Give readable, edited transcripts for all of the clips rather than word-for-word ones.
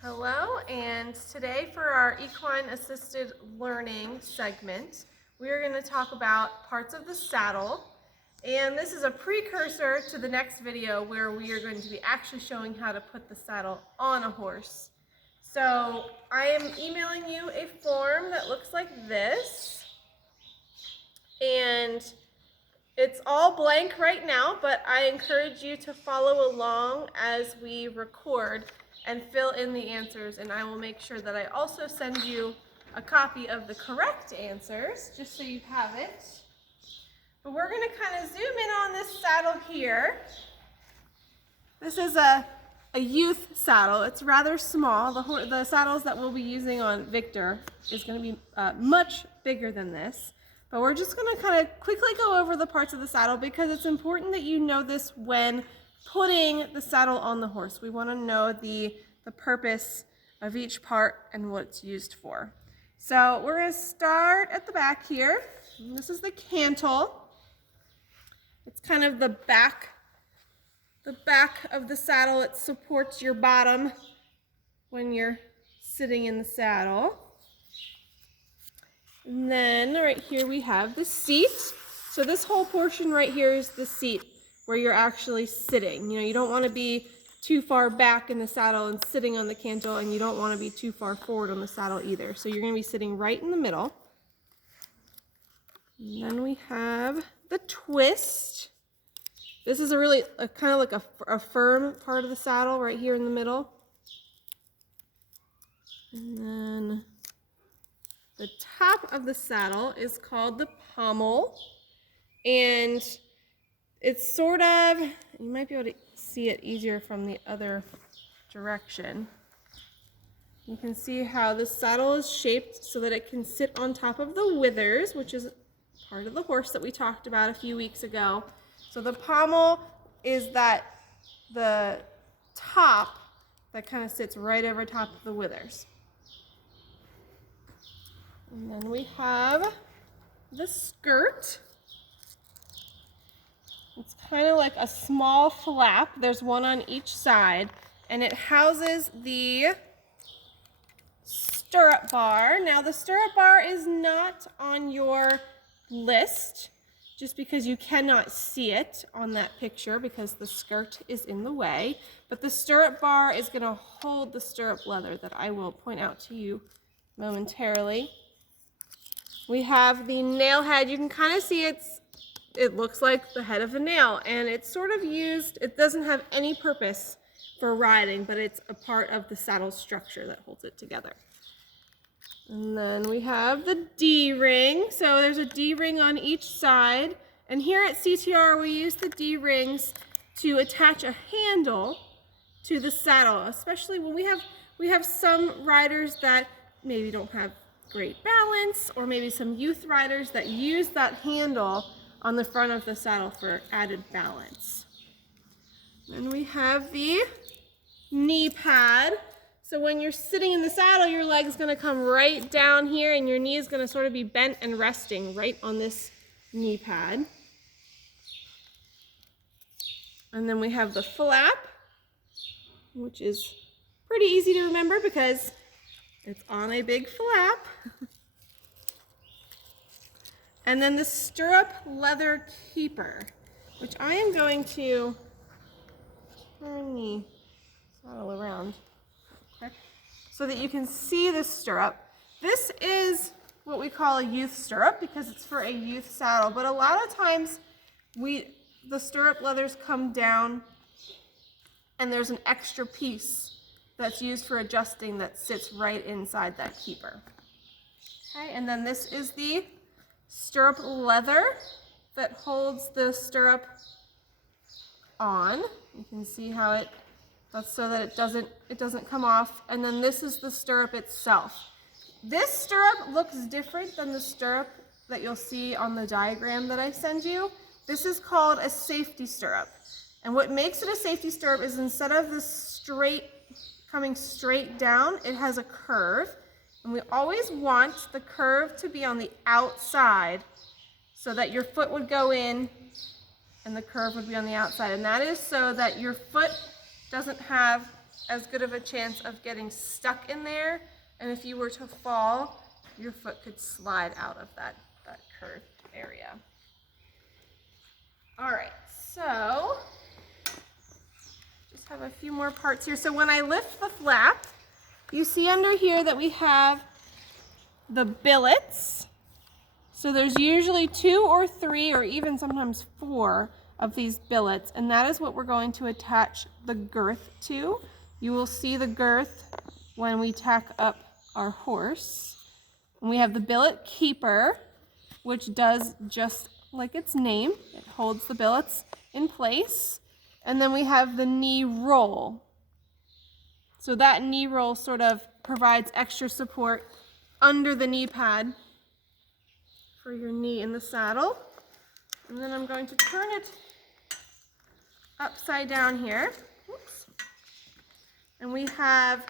Hello, and today for our equine assisted learning segment, we are going to talk about parts of the saddle. And this is a precursor to the next video where we are going to be actually showing how to put the saddle on a horse. So I am emailing you a form that looks like this. And it's all blank right now, but I encourage you to follow along as we record and fill in the answers, and I will make sure that I also send you a copy of the correct answers, just so you have it. But we're going to kind of zoom in on this saddle here. This is a youth saddle. It's rather small. The saddles that we'll be using on Victor is going to be much bigger than this. But we're just going to kind of quickly go over the parts of the saddle because it's important that you know this when putting the saddle on the horse. We want to know the purpose of each part and what it's used for. So we're going to start at the back here. This is the cantle. It's kind of the back of the saddle. It supports your bottom when you're sitting in the saddle. And then right here we have the seat. So this whole portion right here is the seat where you're actually sitting. You don't want to be too far back in the saddle and sitting on the cantle, and you don't want to be too far forward on the saddle either. So you're going to be sitting right in the middle. And then we have the twist. This is a kind of like a firm part of the saddle right here in the middle. And then the top of the saddle is called the pommel, and it's sort of, you might be able to see it easier from the other direction. You can see how the saddle is shaped so that it can sit on top of the withers, which is part of the horse that we talked about a few weeks ago. So the pommel is the top that kind of sits right over top of the withers. And then we have the skirt. It's kind of like a small flap. There's one on each side, and it houses the stirrup bar. Now the stirrup bar is not on your list just because you cannot see it on that picture because the skirt is in the way. But the stirrup bar is going to hold the stirrup leather that I will point out to you momentarily. We have the nail head. You can kind of see it looks like the head of a nail, and it's sort of used, it doesn't have any purpose for riding, but it's a part of the saddle structure that holds it together. And then we have the D-ring. So there's a D-ring on each side, and here at CTR we use the D-rings to attach a handle to the saddle, especially when we have some riders that maybe don't have great balance, or maybe some youth riders that use that handle on the front of the saddle for added balance. Then we have the knee pad. So when you're sitting in the saddle, your leg's going to come right down here, and your knee is going to sort of be bent and resting right on this knee pad. And then we have the flap, which is pretty easy to remember because it's on a big flap. And then the Stirrup Leather Keeper, which I am going to turn the saddle around quick so that you can see the stirrup. This is what we call a youth stirrup because it's for a youth saddle, but a lot of times the stirrup leathers come down and there's an extra piece that's used for adjusting that sits right inside that keeper. Okay, and then this is the stirrup leather that holds the stirrup on. You can see how that's so that it doesn't come off. And then this is the stirrup itself. This stirrup looks different than the stirrup that you'll see on the diagram that I send you. This is called a safety stirrup. And what makes it a safety stirrup is instead of the coming straight down, it has a curve. And we always want the curve to be on the outside so that your foot would go in and the curve would be on the outside. And that is so that your foot doesn't have as good of a chance of getting stuck in there. And if you were to fall, your foot could slide out of that curved area. All right, so just have a few more parts here. So when I lift the flap, you see under here that we have the billets. So there's usually 2 or 3 or even sometimes 4 of these billets, and that is what we're going to attach the girth to. You will see the girth when we tack up our horse. And we have the Billet Keeper, which does just like its name. It holds the billets in place. And then we have the knee roll. So that knee roll sort of provides extra support under the knee pad for your knee in the saddle. And then I'm going to turn it upside down here. Oops. And we have,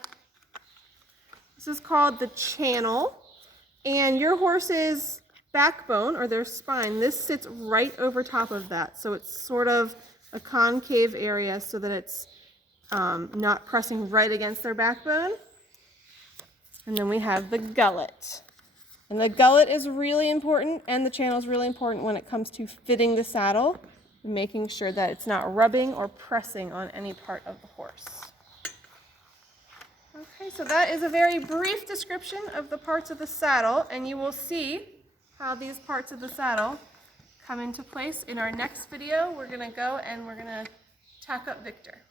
this is called the channel. And your horse's backbone, or their spine, this sits right over top of that. So it's sort of a concave area so that it's not pressing right against their backbone. And then we have the gullet. And the gullet is really important, and the channel is really important when it comes to fitting the saddle and making sure that it's not rubbing or pressing on any part of the horse. Okay, so that is a very brief description of the parts of the saddle, and you will see how these parts of the saddle come into place in our next video. We're going to go and we're going to tack up Victor.